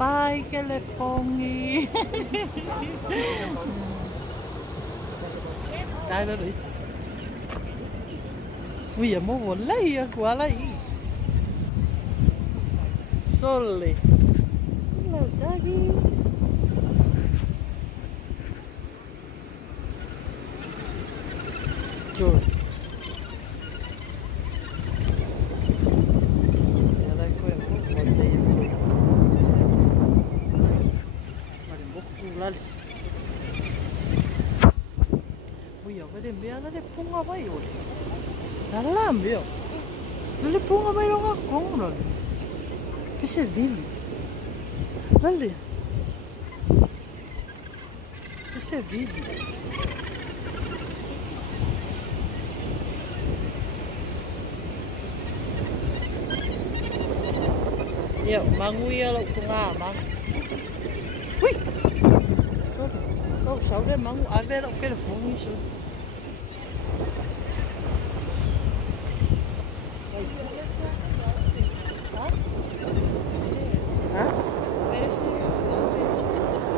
Pai que le pongi. Đây đó đi. Bây giờ muốn lấy quá lấy. Sole. Hello, doggy. Trời. Giờ đây quên một tiền. Mà đừng bốc cu lên. Bây giờ cái đêm bé nó để phun ở vậy rồi. Đã làm biết không? Nó để phun ở vậy đâu có con rồi. Che servilli? Olha. Que servilli? Yo, manguia lo com a mang. Ui! Câu sáu cái mang ai về đâu cái là phun như